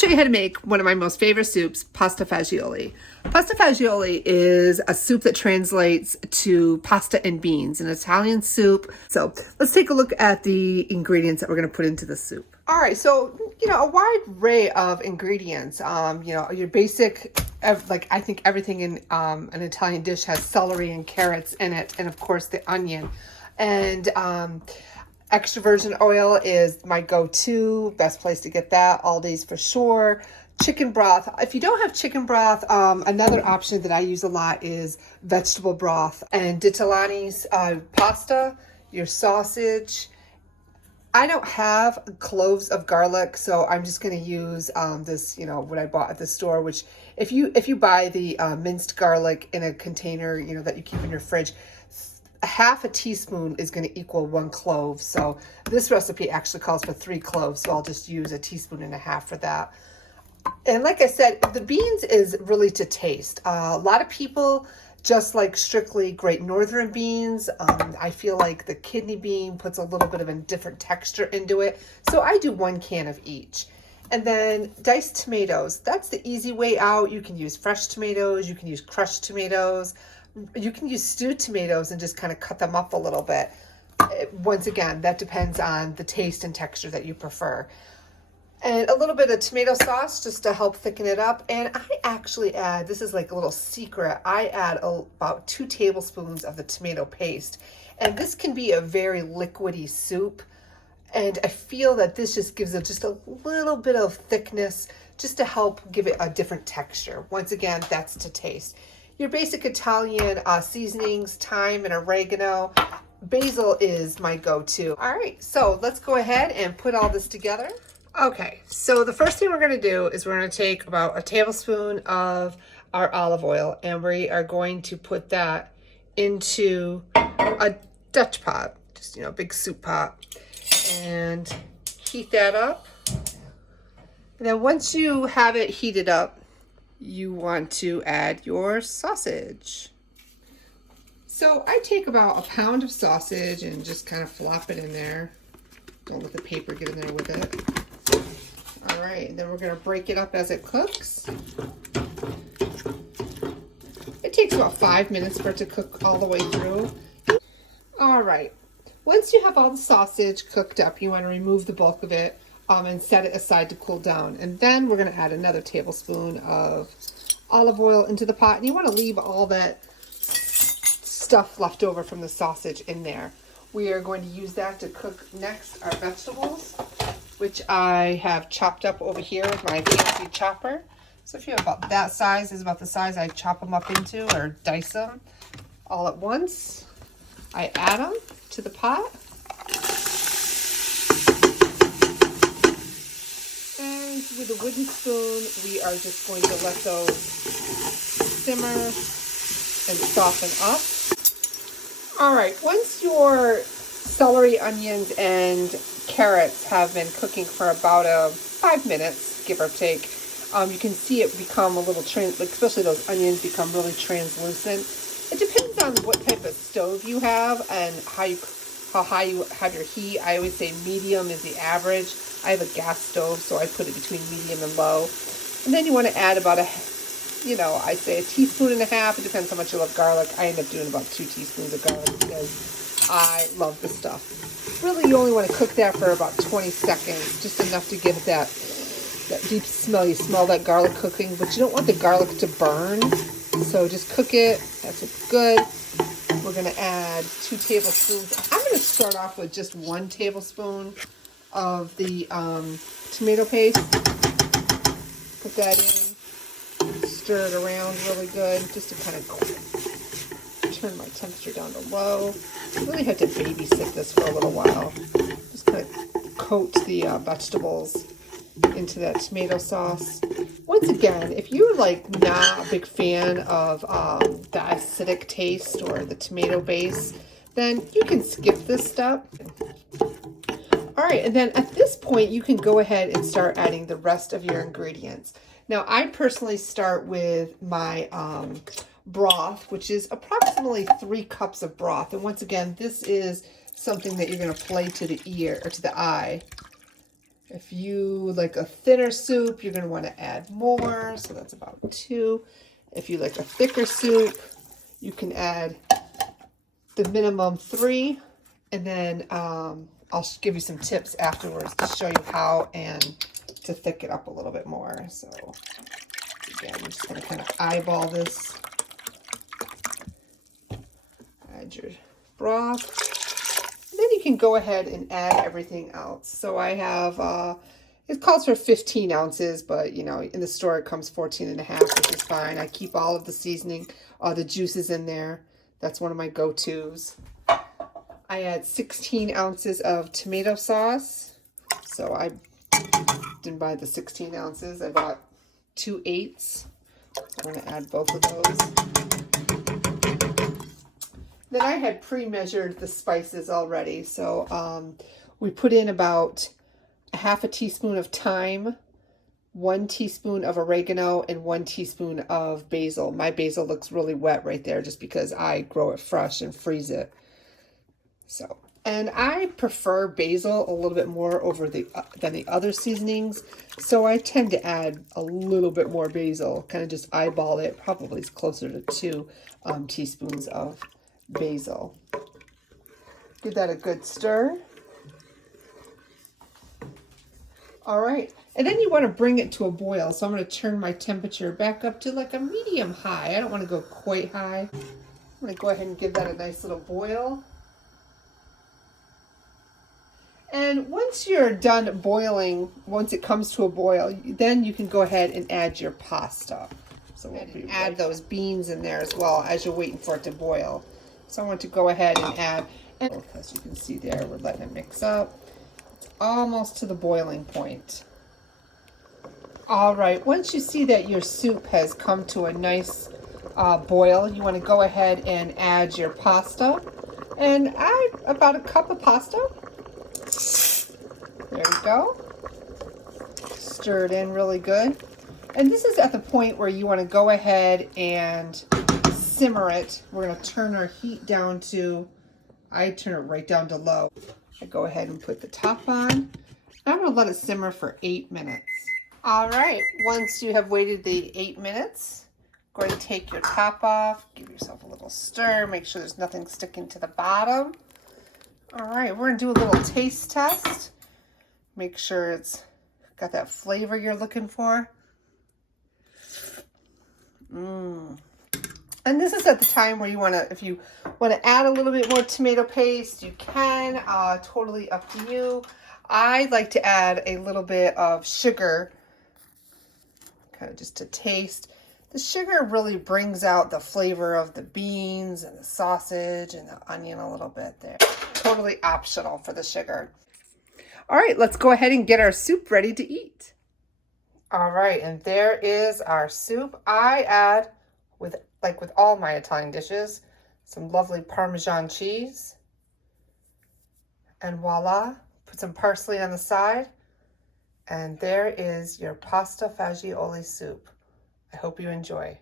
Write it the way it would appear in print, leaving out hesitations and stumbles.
show you how to make one of my most favorite soups, pasta fagioli. Pasta fagioli is a soup that translates to pasta and beans, an Italian soup. So let's take a look at the ingredients that we're going to put into the soup. All right, so, a wide array of ingredients. Your basic, like I think everything in an Italian dish has celery and carrots in it, and of course the onion. And extra virgin oil is my go-to, best place to get that, Aldi's for sure. Chicken broth. If you don't have chicken broth, another option that I use a lot is vegetable broth. And Ditalani's pasta, your sausage. I don't have cloves of garlic, so I'm just going to use this, what I bought at the store, which if you buy the minced garlic in a container, that you keep in your fridge, half a teaspoon is going to equal 1 clove. So this recipe actually calls for 3 cloves, so I'll just use 1.5 teaspoons for that. And like I said, the beans is really to taste. A lot of people just like strictly Great Northern beans. I feel like the kidney bean puts a little bit of a different texture into it. So I do 1 can of each. And then diced tomatoes. That's the easy way out. You can use fresh tomatoes. You can use crushed tomatoes. You can use stewed tomatoes and just kind of cut them up a little bit. Once again, that depends on the taste and texture that you prefer. And a little bit of tomato sauce just to help thicken it up. And I actually add, this is like a little secret, I add about 2 tablespoons of the tomato paste. And this can be a very liquidy soup. And I feel that this just gives it just a little bit of thickness just to help give it a different texture. Once again, that's to taste. Your basic Italian seasonings, thyme and oregano. Basil is my go-to. All right, so let's go ahead and put all this together. Okay, so the first thing we're going to do is we're going to take about 1 tablespoon of our olive oil, and we are going to put that into a Dutch pot, just, a big soup pot, and heat that up. And then once you have it heated up, you want to add your sausage. So I take about 1 pound of sausage and just kind of flop it in there. Don't let the paper get in there with it. All right, then we're going to break it up as it cooks. It takes about 5 minutes for it to cook all the way through. All right, once you have all the sausage cooked up, you want to remove the bulk of it and set it aside to cool down. And then we're going to add another tablespoon of olive oil into the pot. And you want to leave all that stuff left over from the sausage in there. We are going to use that to cook next our vegetables, which I have chopped up over here with my fancy chopper. So if you have about that size, is about the size I chop them up into or dice them all at once. I add them to the pot. And with a wooden spoon, we are just going to let those simmer and soften up. All right, once your celery, onions, and carrots have been cooking for about 5 minutes, give or take, you can see it become a little, especially those onions become really translucent. It depends on what type of stove you have and how high you have your heat. I always say medium is the average. I have a gas stove, so I put it between medium and low. And then you want to add about I say 1.5 teaspoons. It depends how much you love garlic. I end up doing about 2 teaspoons of garlic because I love this stuff. Really, you only want to cook that for about 20 seconds, just enough to give it that deep smell. You smell that garlic cooking, but you don't want the garlic to burn. So just cook it. That's good. We're going to add 2 tablespoons. I'm going to start off with just 1 tablespoon of the tomato paste. Put that in. Stir it around really good, just to kind of turn my temperature down to low. I really have to babysit this for a little while. Just kind of coat the vegetables into that tomato sauce. Once again, if you're like not a big fan of the acidic taste or the tomato base, then you can skip this step. All right, and then at this point, you can go ahead and start adding the rest of your ingredients. Now, I personally start with my broth, which is approximately 3 cups of broth. And once again, this is something that you're going to play to the ear or to the eye. If you like a thinner soup, you're going to want to add more. So that's about 2. If you like a thicker soup, you can add the minimum 3. And then I'll give you some tips afterwards to show you how and to thicken it up a little bit more. So again, I'm just going to kind of eyeball this. Add your broth. Then you can go ahead and add everything else. So I have, it calls for 15 ounces, but you know, in the store it comes 14.5, which is fine. I keep all of the seasoning, the juices in there. That's one of my go-tos. I add 16 ounces of tomato sauce. So I didn't buy the 16 ounces. I bought 2/8. I'm going to add both of those. Then I had pre-measured the spices already. So we put in about 1/2 teaspoon of thyme, 1 teaspoon of oregano, and 1 teaspoon of basil. My basil looks really wet right there just because I grow it fresh and freeze it. So, and I prefer basil a little bit more over than the other seasonings. So I tend to add a little bit more basil, kind of just eyeball it. Probably is closer to 2 teaspoons of basil. Give that a good stir. All right, and then you want to bring it to a boil. So I'm going to turn my temperature back up to like a medium high. I don't want to go quite high. I'm going to go ahead and give that a nice little boil. And once you're done boiling, once it comes to a boil, then you can go ahead and add your pasta. So we'll add those beans in there as well as you're waiting for it to boil. So I want to go ahead and add, and as you can see there, we're letting it mix up. It's almost to the boiling point. All right, once you see that your soup has come to a nice boil, you want to go ahead and add your pasta. And add about a cup of pasta. There we go. Stir it in really good. And this is at the point where you want to go ahead and simmer it. We're going to turn our heat down to, I turn it right down to low. I go ahead and put the top on. I'm going to let it simmer for 8 minutes. All right, once you have waited the 8 minutes, go ahead and take your top off. Give yourself a little stir. Make sure there's nothing sticking to the bottom. All right, we're going to do a little taste test. Make sure it's got that flavor you're looking for. And this is at the time where you want to, if you want to add a little bit more tomato paste, you can. Totally up to you. I like to add a little bit of sugar, kind of just to taste. The sugar really brings out the flavor of the beans and the sausage and the onion a little bit there. Totally optional for the sugar. All right, let's go ahead and get our soup ready to eat. All right, and there is our soup. I add, with all my Italian dishes, some lovely Parmesan cheese. And voila, put some parsley on the side. And there is your pasta fagioli soup. I hope you enjoy.